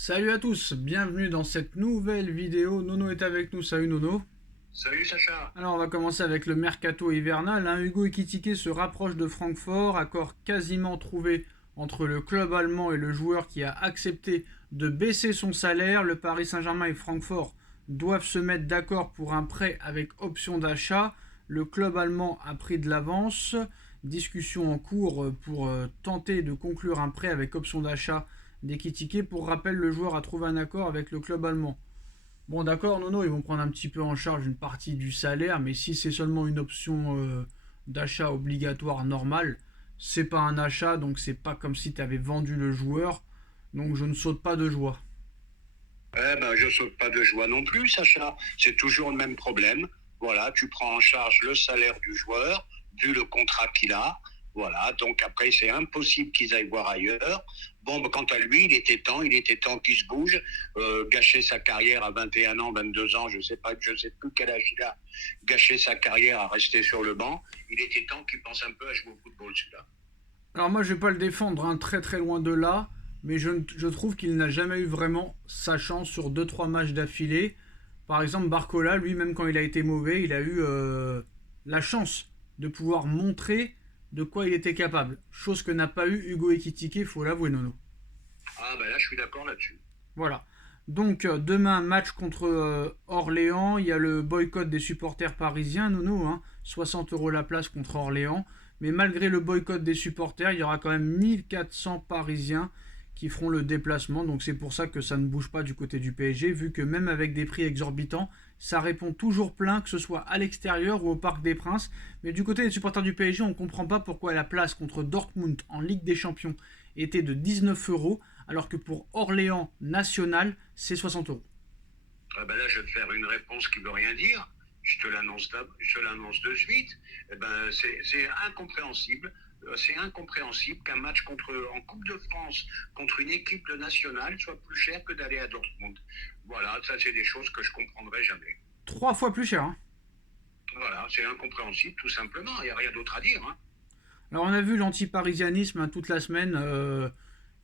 Salut à tous, bienvenue dans cette nouvelle vidéo. Nono est avec nous, salut Nono. Salut Sacha. Alors on va commencer avec le mercato hivernal. Hugo Ekitike se rapproche de Francfort, accord quasiment trouvé entre le club allemand et le joueur qui a accepté de baisser son salaire. Le Paris Saint-Germain et Francfort doivent se mettre d'accord pour un prêt avec option d'achat. Le club allemand a pris de l'avance. Discussion en cours pour tenter de conclure un prêt avec option d'achat d'Ekitike. Pour rappel, le joueur a trouvé un accord avec le club allemand. Bon, d'accord, Nono, ils vont prendre un petit peu en charge une partie du salaire, mais si c'est seulement une option d'achat obligatoire normale, c'est pas un achat, donc c'est pas comme si tu avais vendu le joueur, donc je ne saute pas de joie. Je saute pas de joie non plus, Sacha. C'est toujours le même problème. Voilà, tu prends en charge le salaire du joueur, vu le contrat qu'il a. Voilà, donc après, c'est impossible qu'ils aillent voir ailleurs. Bon, quant à lui, il était temps qu'il se bouge. Gâcher sa carrière à 21 ans, 22 ans, je sais plus quel âge il a. Gâcher sa carrière à rester sur le banc. Il était temps qu'il pense un peu à jouer au football, celui-là. Alors moi, je vais pas le défendre, très très loin de là, mais je trouve qu'il n'a jamais eu vraiment sa chance sur deux-trois matchs d'affilée. Par exemple, Barcola, lui, même quand il a été mauvais, il a eu la chance de pouvoir montrer de quoi il était capable. Chose que n'a pas eu Hugo Ekitike, il faut l'avouer, Nono. Ah, ben là, je suis d'accord là-dessus. Voilà. Donc demain, match contre Orléans. Il y a le boycott des supporters parisiens, Nono. 60 € la place contre Orléans. Mais malgré le boycott des supporters, il y aura quand même 1400 Parisiens qui feront le déplacement. Donc c'est pour ça que ça ne bouge pas du côté du PSG, vu que même avec des prix exorbitants, ça répond toujours plein, que ce soit à l'extérieur ou au Parc des Princes. Mais du côté des supporters du PSG, on ne comprend pas pourquoi la place contre Dortmund en Ligue des Champions était de 19 €, alors que pour Orléans National, c'est 60 €. Ah ben là, je vais te faire une réponse qui ne veut rien dire. Je te l'annonce de suite. C'est incompréhensible. C'est incompréhensible qu'un match en Coupe de France contre une équipe nationale soit plus cher que d'aller à Dortmund. Voilà, ça c'est des choses que je comprendrai jamais. 3 fois plus cher. Voilà, c'est incompréhensible tout simplement. Il n'y a rien d'autre à dire. Alors on a vu l'antiparisianisme toute la semaine.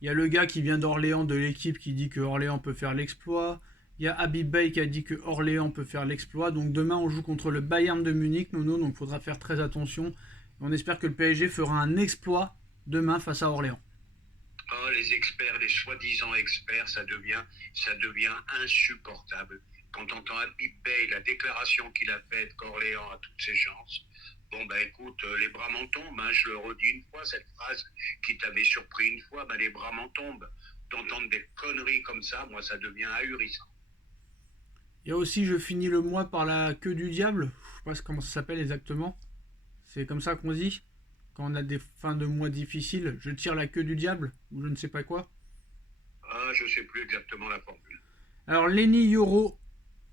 Il y a le gars qui vient d'Orléans de l'équipe qui dit que Orléans peut faire l'exploit. Il y a Habib Bey qui a dit que Orléans peut faire l'exploit. Donc demain on joue contre le Bayern de Munich, Nono, donc il faudra faire très attention. On espère que le PSG fera un exploit demain face à Orléans. Oh, les experts, les soi-disant experts, ça devient insupportable. Quand on entend Habib Bey, la déclaration qu'il a faite qu'Orléans a toutes ses chances, bon ben écoute, les bras m'en tombent, je le redis une fois, cette phrase qui t'avait surpris une fois, les bras m'en tombent. D'entendre des conneries comme ça, moi ça devient ahurissant. Il y a aussi je finis le mois par la queue du diable. Je sais pas comment ça s'appelle exactement. C'est comme ça qu'on dit. Quand on a des fins de mois difficiles, je tire la queue du diable, ou je ne sais pas quoi. Ah, je sais plus exactement la formule. Alors Lenny Yoro,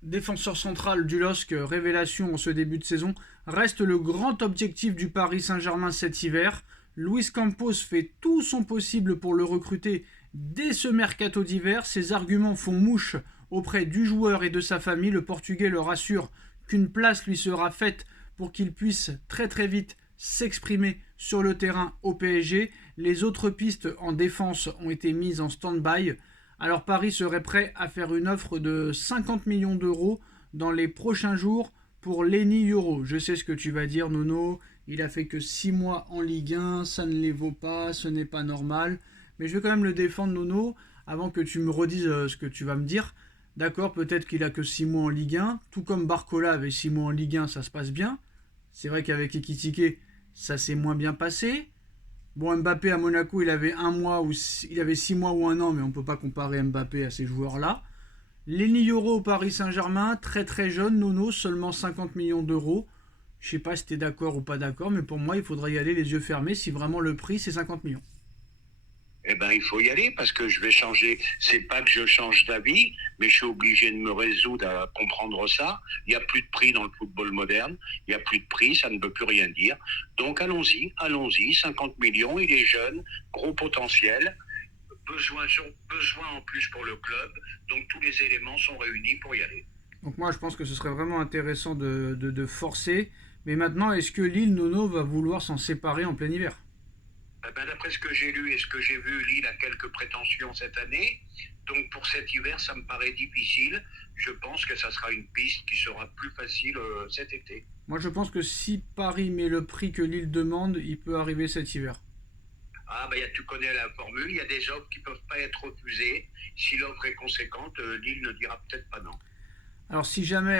défenseur central du LOSC, révélation en ce début de saison, reste le grand objectif du Paris Saint-Germain cet hiver. Luis Campos fait tout son possible pour le recruter dès ce mercato d'hiver. Ses arguments font mouche auprès du joueur et de sa famille. Le Portugais leur assure qu'une place lui sera faite pour qu'il puisse très très vite s'exprimer sur le terrain au PSG. Les autres pistes en défense ont été mises en stand-by. Alors Paris serait prêt à faire une offre de 50 millions d'euros dans les prochains jours pour Lenny Yoro. Je sais ce que tu vas dire, Nono. Il a fait que 6 mois en Ligue 1, ça ne les vaut pas, ce n'est pas normal. Mais je vais quand même le défendre, Nono, avant que tu me redises ce que tu vas me dire. D'accord, peut-être qu'il a que 6 mois en Ligue 1, tout comme Barcola avait 6 mois en Ligue 1, ça se passe bien. C'est vrai qu'avec Ekitike, ça s'est moins bien passé. Bon, Mbappé à Monaco, il avait un mois ou il avait 6 mois ou un an, mais on ne peut pas comparer Mbappé à ces joueurs-là. Lenny Yoro au Paris Saint-Germain, très très jeune, Nono, seulement 50 millions d'euros. Je sais pas si tu es d'accord ou pas d'accord, mais pour moi, il faudrait y aller les yeux fermés si vraiment le prix c'est 50 millions. Eh ben, il faut y aller parce que je vais changer. C'est pas que je change d'avis, mais je suis obligé de me résoudre à comprendre ça. Il n'y a plus de prix dans le football moderne. Il n'y a plus de prix, ça ne veut plus rien dire. Donc allons-y. 50 millions, il est jeune, gros potentiel, besoin en plus pour le club. Donc tous les éléments sont réunis pour y aller. Donc moi, je pense que ce serait vraiment intéressant de forcer. Mais maintenant, est-ce que Lille, Nono, va vouloir s'en séparer en plein hiver? D'après ce que j'ai lu et ce que j'ai vu, Lille a quelques prétentions cette année. Donc pour cet hiver, ça me paraît difficile. Je pense que ça sera une piste qui sera plus facile cet été. Moi, je pense que si Paris met le prix que Lille demande, il peut arriver cet hiver. Ah, bah, tu connais la formule, il y a des offres qui ne peuvent pas être refusées. Si l'offre est conséquente, Lille ne dira peut-être pas non. Alors, si jamais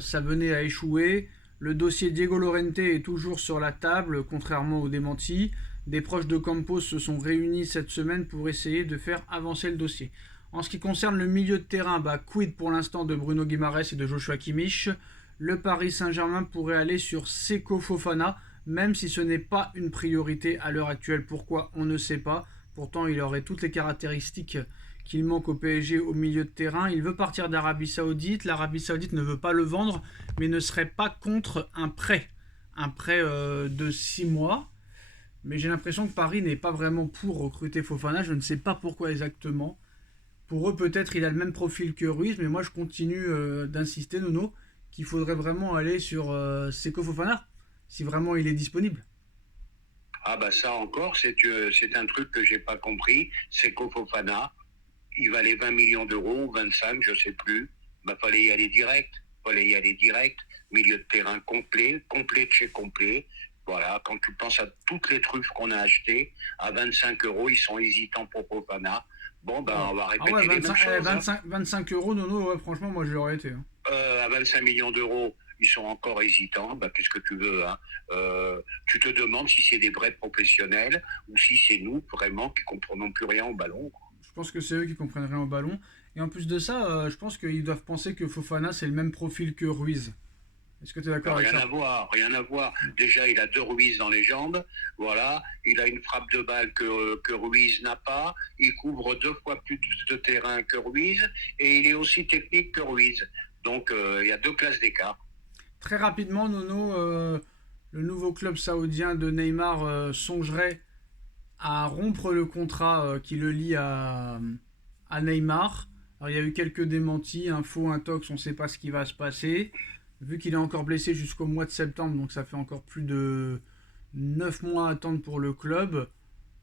ça venait à échouer, le dossier Diego Lorente est toujours sur la table, contrairement aux démentis. Des proches de Campos se sont réunis cette semaine pour essayer de faire avancer le dossier. En ce qui concerne le milieu de terrain, quid pour l'instant de Bruno Guimaraes et de Joshua Kimmich. Le Paris Saint-Germain pourrait aller sur Seko Fofana, même si ce n'est pas une priorité à l'heure actuelle. Pourquoi? On ne sait pas. Pourtant, il aurait toutes les caractéristiques qu'il manque au PSG au milieu de terrain. Il veut partir d'Arabie Saoudite. L'Arabie Saoudite ne veut pas le vendre, mais ne serait pas contre un prêt. Un prêt de 6 mois. Mais j'ai l'impression que Paris n'est pas vraiment pour recruter Fofana. Je ne sais pas pourquoi exactement. Pour eux, peut-être il a le même profil que Ruiz, mais moi je continue d'insister, Nono, qu'il faudrait vraiment aller sur Seko Fofana, si vraiment il est disponible. Ah bah ça encore, c'est un truc que j'ai pas compris. C'est Fofana, il valait 20 millions d'euros, 25, je sais plus. Bah fallait y aller direct. Fallait y aller direct. Milieu de terrain complet, complet de chez complet. Voilà, quand tu penses à toutes les truffes qu'on a achetées, à 25 euros, ils sont hésitants pour Fofana. Bon, ben, Oh. on va Ah répéter ouais, les mêmes 25, choses. 25 euros, Nono, ouais, franchement, moi je l'aurais été. À 25 millions d'euros, ils sont encore hésitants. Ben, qu'est-ce que tu veux, hein. Tu te demandes si c'est des vrais professionnels ou si c'est nous, vraiment, qui comprenons plus rien au ballon. Je pense que c'est eux qui comprennent rien au ballon. Et en plus de ça, je pense qu'ils doivent penser que Fofana c'est le même profil que Ruiz. Est-ce que tu es d'accord avec Rien ça? à voir, rien à voir. Déjà, il a deux Ruiz dans les jambes, voilà. Il a une frappe de balle que Ruiz n'a pas. Il couvre 2 fois plus de terrain que Ruiz et il est aussi technique que Ruiz. Donc, il y a 2 classes d'écart. Très rapidement, Nono, le nouveau club saoudien de Neymar songerait à rompre le contrat qui le lie à Neymar. Alors, il y a eu quelques démentis, un faux, un tox, on ne sait pas ce qui va se passer. Vu qu'il est encore blessé jusqu'au mois de septembre, donc ça fait encore plus de 9 mois à attendre pour le club.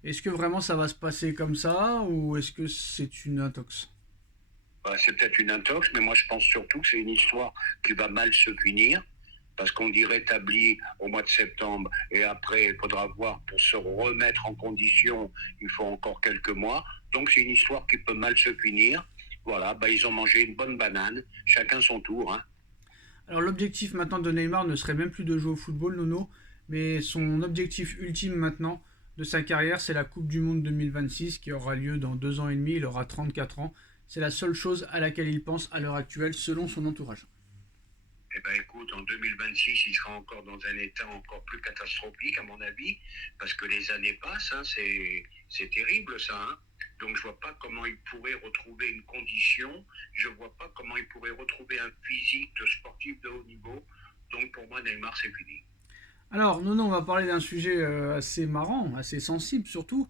Est-ce que vraiment ça va se passer comme ça ou est-ce que c'est une intox? Bah, c'est peut-être une intox, mais moi, je pense surtout que c'est une histoire qui va mal se finir. Parce qu'on dit rétabli au mois de septembre et après il faudra voir pour se remettre en condition, il faut encore quelques mois. Donc c'est une histoire qui peut mal se finir. Voilà, bah, ils ont mangé une bonne banane, chacun son tour, hein. Alors l'objectif maintenant de Neymar ne serait même plus de jouer au football, Nono, mais son objectif ultime maintenant de sa carrière, c'est la Coupe du Monde 2026 qui aura lieu dans 2 ans et demi. Il aura 34 ans. C'est la seule chose à laquelle il pense à l'heure actuelle, selon son entourage. Eh ben écoute, en 2026, il sera encore dans un état encore plus catastrophique, à mon avis, parce que les années passent, hein, c'est terrible ça, hein. Donc je vois pas comment il pourrait retrouver une condition, je vois pas comment il pourrait retrouver un physique de sportif de haut niveau. Donc pour moi, Neymar, c'est fini. Alors, Nono, on va parler d'un sujet assez marrant, assez sensible surtout.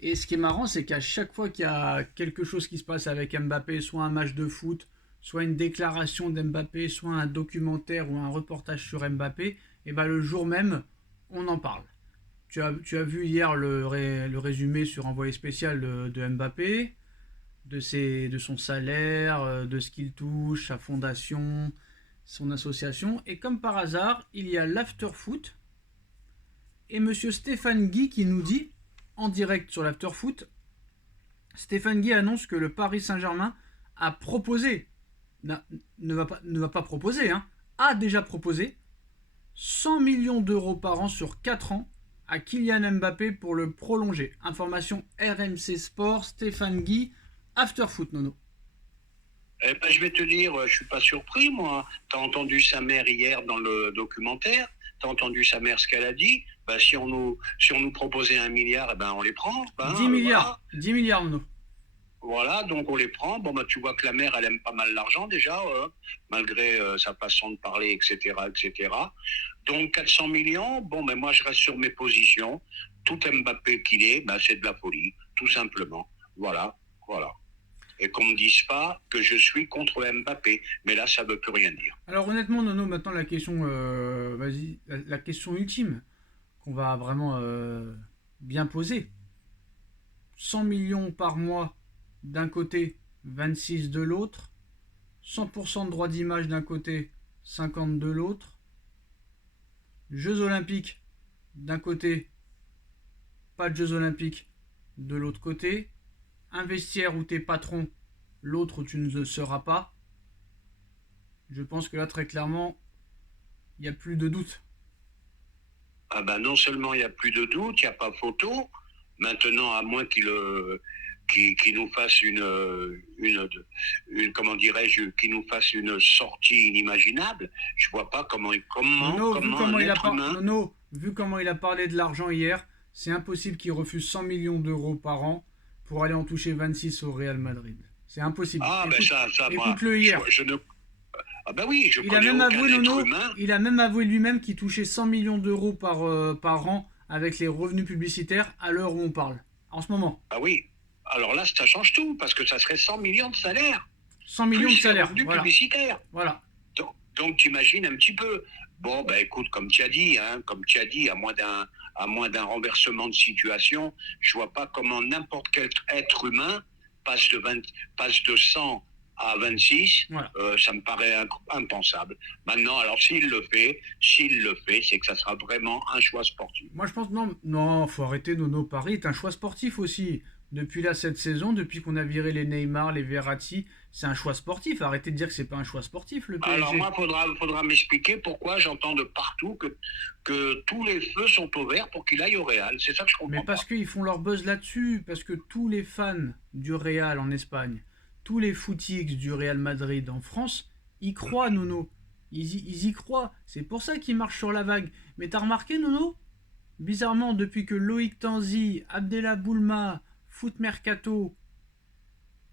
Et ce qui est marrant, c'est qu'à chaque fois qu'il y a quelque chose qui se passe avec Mbappé, soit un match de foot, soit une déclaration d'Mbappé, soit un documentaire ou un reportage sur Mbappé, et ben le jour même, on en parle. Tu as vu hier le résumé sur Envoyé spécial de Mbappé, de son salaire, de ce qu'il touche, sa fondation, son association. Et comme par hasard, il y a l'after-foot et monsieur Stéphane Guy qui nous dit, en direct sur l'after-foot, Stéphane Guy annonce que le Paris Saint-Germain a proposé, ne va pas proposer, hein, a déjà proposé 100 millions d'euros par an sur 4 ans à Kylian Mbappé pour le prolonger. Information RMC Sport, Stéphane Guy, Afterfoot, Nono. Eh ben, je vais te dire, je suis pas surpris, moi. T'as entendu sa mère hier dans le documentaire. T'as entendu sa mère ce qu'elle a dit. Ben, si on nous proposait 1 milliard, eh ben, on les prend. 10 milliards, Voilà. 10 milliards, Nono. Voilà, donc on les prend. Bon, ben, tu vois que la mère, elle aime pas mal l'argent déjà, malgré sa façon de parler, etc., etc. Donc 400 millions, bon, ben, moi, je reste sur mes positions. Tout Mbappé qu'il est, ben, c'est de la folie, tout simplement. Voilà, voilà. Et qu'on me dise pas que je suis contre Mbappé. Mais là, ça veut plus rien dire. Alors honnêtement, Nono, maintenant la question, vas-y, la question ultime qu'on va vraiment bien poser. 100 millions par mois d'un côté, 26 de l'autre, 100% de droit d'image d'un côté, 50 de l'autre, Jeux olympiques d'un côté, pas de Jeux olympiques de l'autre côté, un vestiaire où t'es patron, l'autre où tu ne le seras pas. Je pense que là, très clairement, il n'y a plus de doute. Ah ben non seulement il n'y a plus de doute, il n'y a pas photo. Maintenant, à moins qu'il nous fasse comment dirais-je, qu'il nous fasse une sortie inimaginable, je vois pas Nono, vu comment il a parlé de l'argent hier, c'est impossible qu'il refuse 100 millions d'euros par an pour aller en toucher 26 au Real Madrid. C'est impossible. Ah ben ça, moi, Écoute-le hier. je ne. Ah ben oui, je Il a connais même aucun avoué, être Nono, humain. il a même avoué lui-même qu'il touchait 100 millions d'euros par an avec les revenus publicitaires à l'heure où on parle. En ce moment. Ah oui. Alors là, ça change tout, parce que ça serait 100 millions de salaires. 100 millions Plus de salaire. revenus Voilà. publicitaires. Voilà. Donc tu imagines un petit peu. Bon, ben écoute, comme tu as dit, à moins d'un renversement de situation, je vois pas comment n'importe quel être humain passe de 100 à 26. Voilà. Ça me paraît impensable. Maintenant, alors s'il le fait, c'est que ça sera vraiment un choix sportif. Moi je pense non, faut arrêter Nono. Paris est un choix sportif aussi. Depuis là cette saison, depuis qu'on a viré les Neymar, les Verratti, c'est un choix sportif. Arrêtez de dire que c'est pas un choix sportif le PSG. Alors moi, faudra m'expliquer pourquoi j'entends de partout que tous les feux sont au vert pour qu'il aille au Real. C'est ça que je comprends. Mais parce qu'ils font leur buzz là-dessus, parce que tous les fans du Real en Espagne, tous les footix du Real Madrid en France, y croient, Nono. Ils y croient. C'est pour ça qu'ils marchent sur la vague. Mais t'as remarqué, Nono? Bizarrement, depuis que Loïc Tanzi, Abdella Boulma, Foot Mercato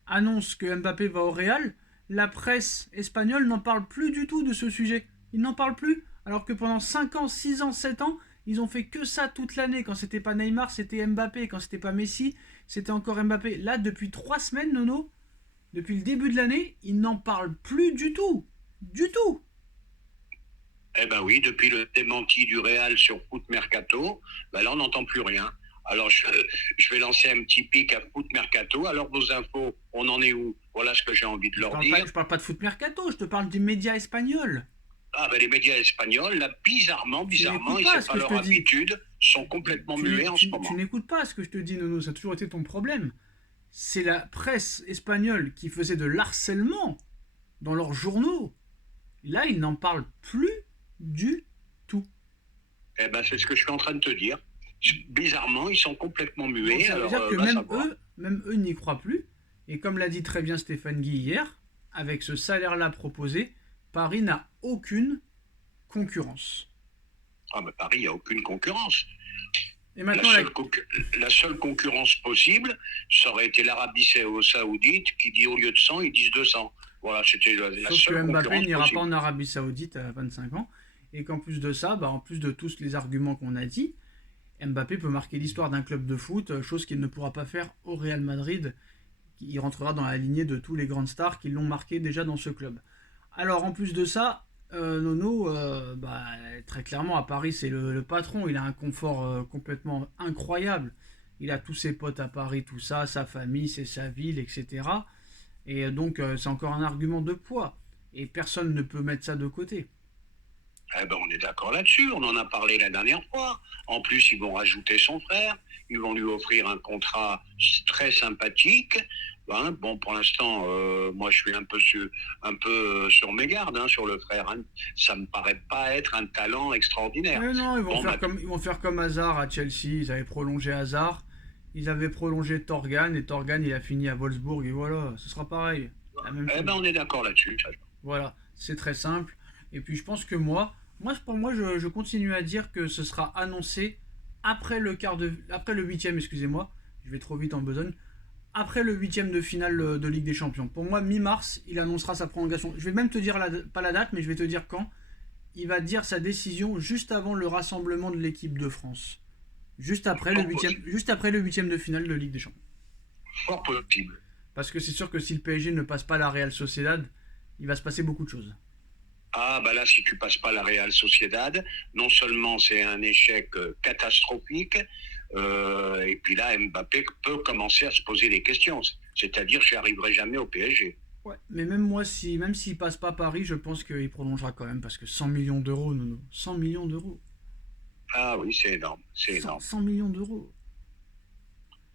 annonce que Mbappé va au Real, la presse espagnole n'en parle plus du tout de ce sujet. Ils n'en parlent plus, alors que pendant 5 ans, 6 ans, 7 ans, ils ont fait que ça toute l'année. Quand c'était pas Neymar, c'était Mbappé. Quand c'était pas Messi, c'était encore Mbappé. Là, depuis 3 semaines, Nono, depuis le début de l'année, ils n'en parlent plus du tout. Du tout. Eh ben oui, depuis le démenti du Real sur Foot Mercato, ben là on n'entend plus rien. Alors je vais lancer un petit pic à Foot Mercato. Alors vos infos, on en est où? Voilà ce que j'ai envie de leur dire. Je parle pas de Foot Mercato, je te parle du média espagnol. Ah ben les médias espagnols, là, bizarrement, et c'est pas leur habitude, sont complètement muets en ce moment. Tu n'écoutes pas ce que je te dis, Nono, ça a toujours été ton problème. C'est la presse espagnole qui faisait de l'harcèlement dans leurs journaux. Là, ils n'en parlent plus du tout. Eh ben c'est ce que je suis en train de te dire. Bizarrement, ils sont complètement muets. Donc, ça veut dire que même eux n'y croient plus. Et comme l'a dit très bien Stéphane Guy hier, avec ce salaire-là proposé, Paris n'a aucune concurrence. Ah ben Paris, il n'y a aucune concurrence. Et maintenant, la seule concurrence possible, ça aurait été l'Arabie Saoudite qui dit au lieu de 100, ils disent 200. Voilà, c'était la seule concurrence. Sauf que Mbappé n'ira pas en Arabie Saoudite à 25 ans. Et qu'en plus de ça, en plus de tous les arguments qu'on a dit, Mbappé peut marquer l'histoire d'un club de foot, chose qu'il ne pourra pas faire au Real Madrid. Il rentrera dans la lignée de tous les grandes stars qui l'ont marqué déjà dans ce club. Alors en plus de ça, Nono, très clairement à Paris c'est le patron, il a un confort complètement incroyable. Il a tous ses potes à Paris, tout ça, sa famille, c'est sa ville, etc. Et donc c'est encore un argument de poids. Et personne ne peut mettre ça de côté. Eh ben, on est d'accord là-dessus, on en a parlé la dernière fois. En plus, ils vont rajouter son frère, ils vont lui offrir un contrat très sympathique. Bon, pour l'instant, moi, je suis un peu sur mes gardes sur le frère. Ça me paraît pas être un talent extraordinaire. Mais non, ils vont faire comme Hazard à Chelsea. Ils avaient prolongé Hazard, ils avaient prolongé Torgan, et Torgan, il a fini à Wolfsburg, et voilà, ce sera pareil. On est d'accord là-dessus. Voilà, c'est très simple. Et puis, je pense que pour moi, je continue à dire que ce sera annoncé après le 8e, excusez-moi, je vais trop vite en besogne. Après le 8e de finale de Ligue des Champions. Pour moi, mi-mars, il annoncera sa prolongation. Je vais même te dire, pas la date, mais je vais te dire quand. Il va dire sa décision juste avant le rassemblement de l'équipe de France. Juste après le 8e de finale de Ligue des Champions. Fort possible. Parce que c'est sûr que si le PSG ne passe pas la Real Sociedad, il va se passer beaucoup de choses. Ah bah là, si tu passes pas la Real Sociedad, non seulement c'est un échec catastrophique, et puis là, Mbappé peut commencer à se poser des questions. C'est-à-dire, je n'arriverai jamais au PSG. Ouais, mais même moi, même s'il passe pas Paris, je pense qu'il prolongera quand même parce que 100 millions d'euros, Nono. 100 millions d'euros. Ah oui, c'est énorme, c'est 100, énorme. 100 millions d'euros.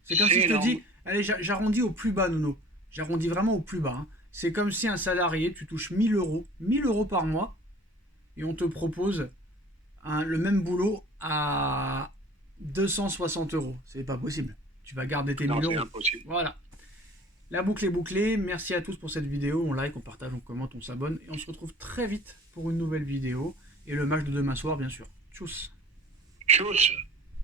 C'est comme si C'est je te énorme. dis, allez, j'arrondis au plus bas, Nono. J'arrondis vraiment au plus bas, hein. C'est comme si un salarié, tu touches 1000 euros, 1000 euros par mois, et on te propose le même boulot à 260 euros. C'est pas possible. Tu vas garder tes Non, 1000 c'est euros. impossible. Voilà. La boucle est bouclée. Merci à tous pour cette vidéo. On like, on partage, on commente, on s'abonne. Et on se retrouve très vite pour une nouvelle vidéo. Et le match de demain soir, bien sûr. Tchuss. Tchuss.